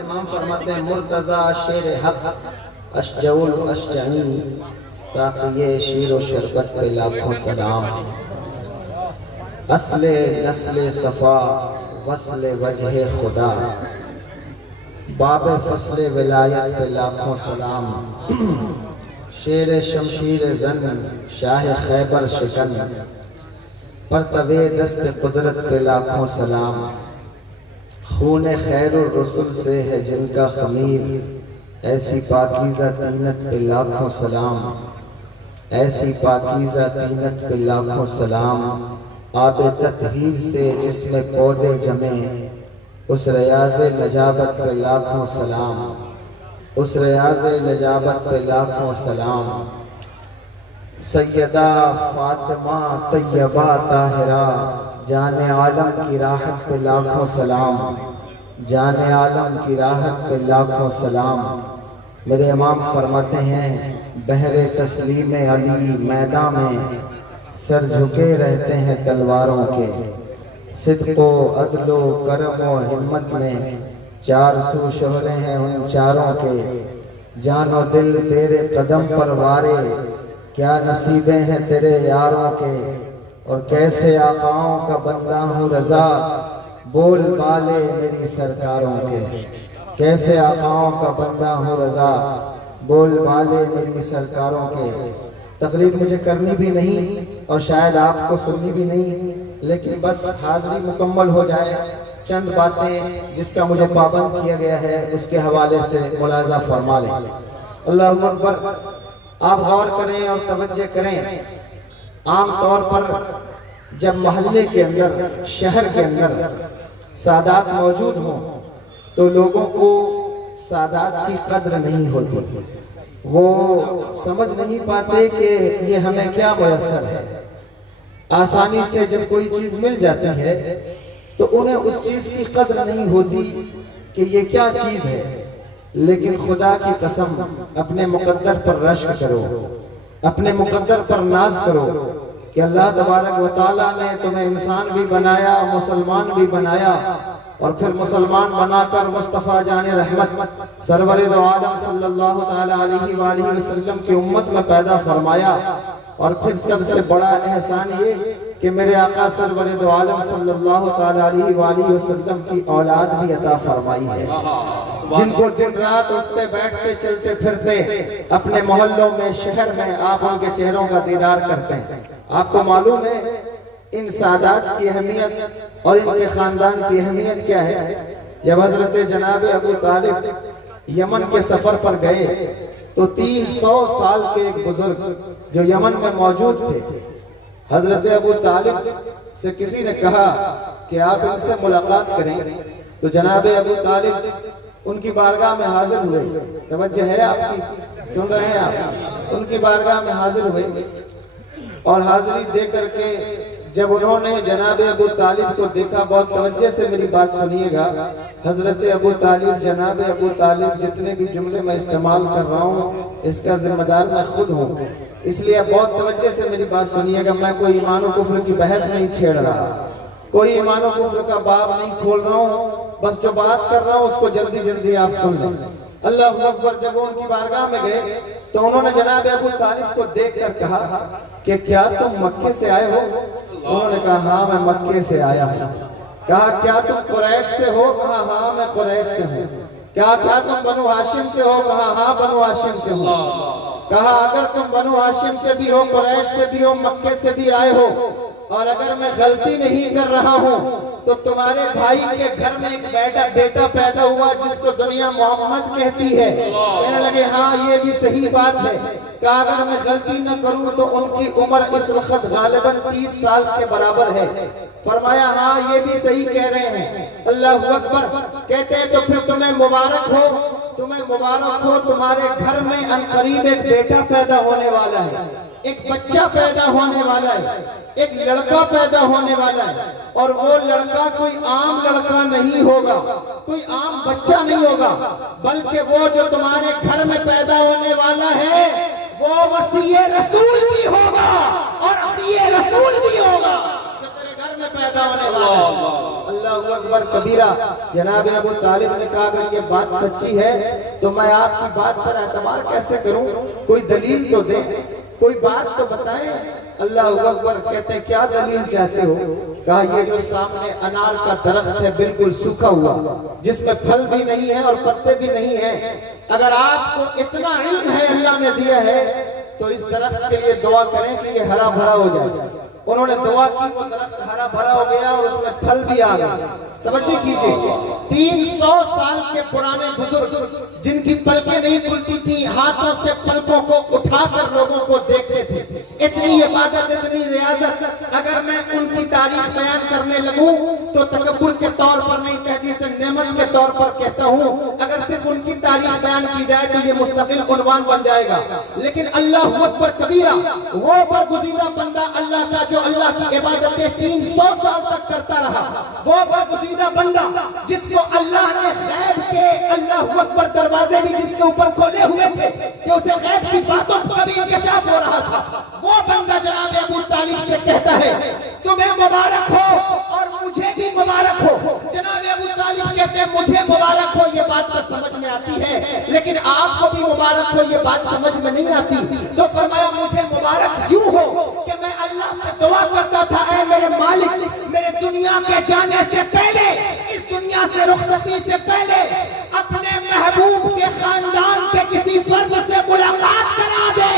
امام فرماتے ہیں مرتضی شیر حق اشجعل اشجعی ساقی شیر و شربت پہ لاکھوں سلام، اصل نسل صفا وصل وجہ خدا، باب فصل ولایت پہ لاکھوں سلام، شیر شمشیر زن شاہ خیبر شکن، پرتوے دست قدرت پہ لاکھوں سلام، خون خیر الرسل سے ہے جن کا خمیر، ایسی پاکیزہ طینت پہ لاکھوں سلام، ایسی پاکیزہ طینت پہ لاکھوں سلام، آب تطہیر سے جس میں پودے جمے، اس ریاض نجابت پہ لاکھوں سلام، اس ریاض نجابت پہ لاکھوں سلام، سیدہ فاطمہ طیبہ طاہرہ جان عالم کی راحت پہ لاکھوں سلام، جان عالم کی راحت پہ لاکھوں سلام۔ میرے امام فرماتے ہیں بحر تسلیم علی میدان میں سر جھکے رہتے ہیں تلواروں کے، صدق و عدل و کرم و ہمت میں چار سو شہرے ہیں ان چاروں کے، جان و دل تیرے قدم پر وارے، کیا نصیبیں ہیں تیرے یاروں کے، اور کیسے آقاؤں کا بندہ ہوں رضا، بول بالے میری سرکاروں کے، کیسے آقاؤں کا بندہ ہوں رضا، بول بالے میری سرکاروں کے۔ تقریر مجھے کرنی بھی نہیں اور شاید آپ کو سننی بھی نہیں، لیکن بس حاضری مکمل ہو جائے، چند باتیں جس کا مجھے پابند کیا گیا ہے اس کے حوالے سے ملاحظہ فرما لیں۔ اللہ اکبر۔ آپ غور کریں اور توجہ کریں، عام طور پر جب محلے کے اندر، شہر کے اندر سادات موجود ہوں تو لوگوں کو سادات کی قدر نہیں ہوتی، وہ سمجھ نہیں پاتے کہ یہ ہمیں کیا میسر ہے۔ آسانی سے جب کوئی چیز مل جاتی ہے تو انہیں اس چیز کی قدر نہیں ہوتی کہ یہ کیا چیز ہے، لیکن خدا کی قسم اپنے مقدر پر رشک کرو، اپنے مقدر پر ناز کرو کہ اللہ تبارک و تعالیٰ نے تمہیں انسان بھی بنایا، مسلمان بھی بنایا، اور پھر مسلمان بنا کر مصطفیٰ جان رحمت سرور دو عالم صلی اللہ تعالیٰ علیہ وآلہ وسلم کی امت میں پیدا فرمایا، اور پھر سب سے بڑا احسان یہ کہ میرے آقا سرور دو عالم صلی اللہ تعالیٰ علیہ وآلہ وسلم کی اولاد بھی عطا فرمائی ہے، جن کو دن رات اٹھتے بیٹھتے چلتے پھرتے اپنے محلوں میں، شہر میں آپ ان کے چہروں کا دیدار کرتے ہیں۔ آپ کو معلوم ہے ان سادات کی اہمیت اور ان کے خاندان کی اہمیت کیا ہے؟ جب حضرت جناب ابو طالب یمن کے سفر پر گئے تو 300 سال کے ایک بزرگ جو یمن میں موجود تھے، حضرت ابو طالب سے کسی نے کہا کہ آپ ان سے ملاقات کریں، تو جناب ابو طالب ان کی بارگاہ میں حاضر ہوئے۔ توجہ ہے آپ کی؟ سن رہے ہیں آپ؟ ان کی بارگاہ میں حاضر ہوئے اور حاضری دے کر کے جب انہوں نے جناب ابو طالب کو دیکھا، بہت توجہ سے میری بات سنیے گا، حضرت ابو طالب، جناب ابو طالب، جتنے بھی جملے میں استعمال کر رہا ہوں اس کا ذمہ دار میں خود ہوں، اس لیے بہت توجہ سے میری بات سنیے گا۔ میں کوئی ایمان و کفر کی بحث نہیں چھیڑ رہا، کوئی ایمان و کفر کا باب نہیں کھول رہا ہوں، بس جو بات کر رہا ہوں اس کو جلدی جلدی آپ سن لیں۔ اللہ اکبر۔ جب وہ ان کی بارگاہ میں گئے تو انہوں نے جناب ابو طالب کو دیکھ کر کہا کہ کیا تم مکے سے آئے ہو؟ انہوں نے کہا ہاں میں مکے سے آیا ہوں۔ کہا کیا تم قریش سے ہو؟ کہا ہاں میں قریش سے ہوں۔ کیا تم بنو ہاشم سے ہو؟ کہا ہاں بنو ہاشم سے ہوں۔ کہا اگر تم بنو ہاشم سے بھی ہو، قریش سے بھی ہو، مکے سے بھی آئے ہو، اور اگر میں غلطی نہیں کر رہا ہوں تو تمہارے بھائی کے گھر میں ایک بیٹا پیدا ہوا جس کو دنیا محمد کہتی ہے۔ کہنے لگے ہاں یہ بھی صحیح بات ہے۔ کہا اگر میں غلطی نہ کروں تو ان کی عمر اس وقت غالباً 30 سال کے برابر ہے۔ فرمایا ہاں یہ بھی صحیح کہہ رہے ہیں۔ اللہ اکبر۔ کہتے ہیں تو پھر تمہیں مبارک ہو، تمہیں مبارک ہو، تمہارے گھر میں عنقریب ایک بیٹا پیدا ہونے والا ہے، ایک بچہ پیدا ہونے والا ہے، ایک لڑکا پیدا ہونے والا ہے، اور وہ لڑکا کوئی عام لڑکا نہیں ہوگا، کوئی عام بچہ نہیں ہوگا، بلکہ وہ جو تمہارے گھر میں پیدا ہونے والا ہے وہ وصی رسول بھی ہوگا اور عصی رسول بھی ہوگا۔ جو تیرے گھر میں پیدا ہونے والا ہے۔ اللہ اکبر کبیرہ۔ جناب ابو طالب نے کہا اگر یہ بات سچی ہے تو میں آپ کی بات پر اعتبار کیسے کروں؟ کوئی دلیل تو دیں، کوئی بات تو بتائیں۔ اللہ اکبر۔ کہتے ہیں کیا دلیل چاہتے ہو؟ کہا یہ جو سامنے انار کا درخت ہے بالکل سوکھا ہوا، جس میں پھل بھی نہیں ہے اور پتے بھی نہیں ہیں، اگر آپ کو اتنا علم ہے اللہ نے دیا ہے تو اس درخت کے لیے دعا کریں کہ یہ ہرا بھرا ہو جائے۔ انہوں نے دعا کی، وہ درخت ہرا بھرا ہو گیا اور اس میں پھل بھی آ گیا۔ توجہ کیجئے، 300 سال کے پرانے بزرگ جن کی پلکیں نہیں کھلتی تھی، ہاتھوں سے پلکوں کو اٹھا کر لوگوں کو دیکھتے تھے۔ اتنی عبادت، اتنی ریاضت، اگر میں ان کی تاریخ بیان کرنے لگوں تو تکبر کے طور پر نہیں، تحدیث نعمت کے طور پر کہتا ہوں۔ اگر صرف ان کی تاریخ بیان کی جائے تو یہ مستقل عنوان بن جائے گا، لیکن اللہ اکبر کبیرہ، وہ برگزیدہ بندہ اللہ کا جو اللہ کی عبادتیں 300 سال تک کرتا رہا، وہ برگزیدہ بندہ جس کو اللہ نے غیب کے اللہ اکبر دروازے بھی جس کے اوپر کھولے ہوئے تھے کہ اسے غیب کی باتوں کا بھی انکشاف ہو رہا تھا، وہ بندہ جناب ابو طالب سے کہتا ہے تمہیں مبارک ہو اور مجھے بھی مبارک ہو۔ جناب ابو طالب کہتے ہیں مجھے مبارک ہو یہ بات تو سمجھ میں آتی ہے، لیکن آپ کو بھی مبارک ہو یہ بات سمجھ میں نہیں آتی۔ تو فرمایا مجھے مبارک یوں ہو کہ میں اللہ سے دعا کرتا تھا اے میرے مالک، میرے دنیا کے جانے سے پہلے، اس دنیا سے رخصتی سے پہلے اپنے محبوب کے خاندان کے کسی فرد سے ملاقات کرا دے۔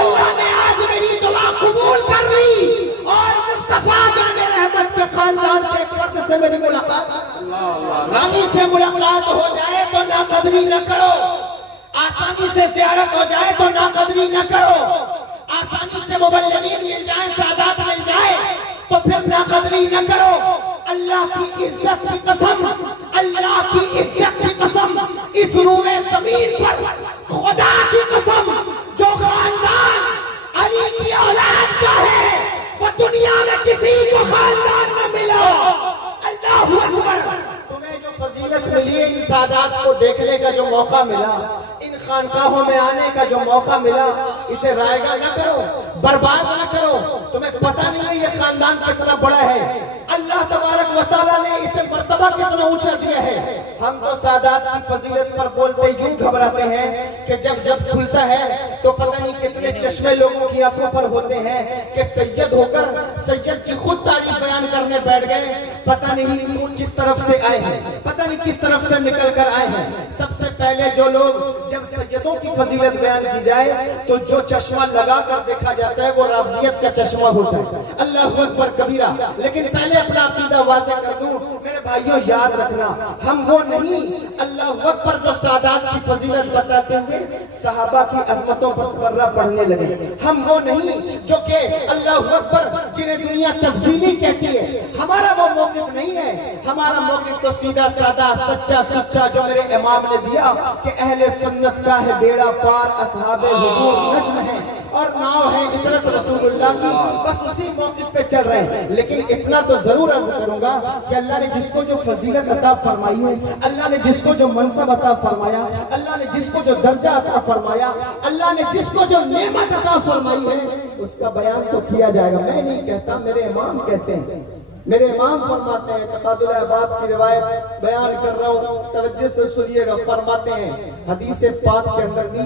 اللہ نے آج میری دعا قبول کر لی اور مصطفیٰ جان رحمت کے خاندان کے ایک فرد سے میری ملاقات، رانی سے ملاقات ہو جائے تو ناقدری نہ کرو، آسانی سے زیارت ہو جائے تو ناقدری نہ کرو، آسانی سے مبلغین مل جائیں، سادات مل جائے تو پھر ناقدری نہ کرو۔ اللہ کی عزت کی قسم، اللہ کی عزت کی قسم، اس روح زمین پر خدا کی قسم، جو خاندان علی کی اولاد کا ہے وہ دنیا میں کسی کو خاندان نہ ملا۔ اللہ اکبر۔ تمہیں جو فضیلت ملی ہے، ان سادات کو دیکھنے کا جو موقع ملا، ان خانقاہوں میں آنے کا جو موقع ملا، اسے رائگاں نہ کرو، برباد نہ کرو۔ تمہیں پتہ نہیں ہے یہ خاندان کتنا بڑا ہے، اللہ تبارک و تعالیٰ نے اسے مرتبہ کتنا اونچا دیا ہے۔ ہم تو سادات کی فضیلت پر بولتے یوں گھبراتے ہیں کہ جب جب کھلتا ہے تو پتہ نہیں کتنے چشمے لوگوں کی آنکھوں پر ہوتے ہیں کہ سید ہو کر سید کی خود تعریف بیان کرنے بیٹھ گئے، پتہ نہیں وہ کس طرف سے آئے ہیں، پتہ نہیں کس طرف سے نکل کر آئے ہیں۔ سب سے پہلے جو لوگ جب سیدوں کی فضیلت بیان کی جائے تو جو چشمہ لگا کر دیکھا جاتا ہے وہ رافضیت کا چشمہ ہوتا ہے۔ اللہ اکبر کبیرہ۔ لیکن پہلے اپنا عقیدہ واضح کر دوں میرے بھائیوں، یاد رکھنا ہم وہ نہیں اللہ اکبر جو سادات کی فضیلت بتاتے ہوئے صحابہ کی عظمتوں پر پرہ پڑھنے لگے، ہم وہ نہیں جو کہ اللہ اکبر جنہیں دنیا تفضیلی کہتی ہے، ہمارا وہ موقف نہیں ہے۔ ہمارا موقف تو سیدھا سادہ سچا سچا جو میرے امام نے دیا کہ اہل سنت کا ہے بیڑا پار، اصحاب حضور نجم ہے اور ناؤ ہے عطرت رسول اللہ کی، بس اسی موقف پہ چل رہے ہیں۔ لیکن اتنا تو ضرور عرض کروں گا کہ اللہ نے جس کو جو فضیلت عطا فرمائی ہے، اللہ نے جس کو جو منصب عطا فرمایا، اللہ نے جس کو جو درجہ عطا فرمایا، اللہ نے جس کو جو نعمت عطا فرمائی ہے، اس کا بیان تو کیا جائے گا۔ میں نہیں کہتا، میرے امام کہتے ہیں، میرے امام فرماتے ہیں، تقادل احباب کی روایت بیان کر رہا ہوں، توجہ سے سنیے گا۔ فرماتے ہیں حدیث پاک کے اندر بھی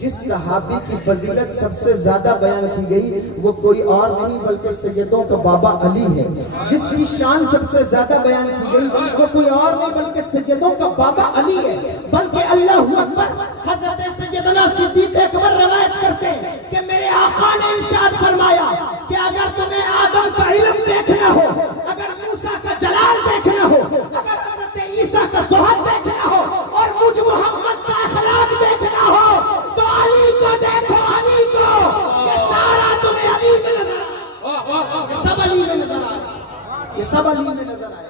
جس صحابی کی فضیلت سب سے زیادہ بیان کی گئی وہ کوئی اور نہیں بلکہ سیدوں کا بابا علی ہے۔ جس کی شان سب سے زیادہ بیان کی گئی وہ کوئی اور نہیں بلکہ سیدوں کا بابا علی ہے۔ بلکہ اللہ اکبر، حضرت سیدنا صدیق اکبر روایت کرتے ہیں کہ میرے آقا نے ارشاد فرمایا کہ اگر تمہیں آدم کا علم دیکھنا ہو، اگر موسیٰ کا جلال دیکھنا ہو، اگر حضرت عیسیٰ کا زہد دیکھنا ہو اور مجھ محمد کا اخلاق دیکھنا ہو تو علی کو دیکھو، علی کو۔ یہ سارا تمہیں علی میں نظر آئے، یہ سب علی میں نظر آئے، یہ سب علی میں نظر آئے۔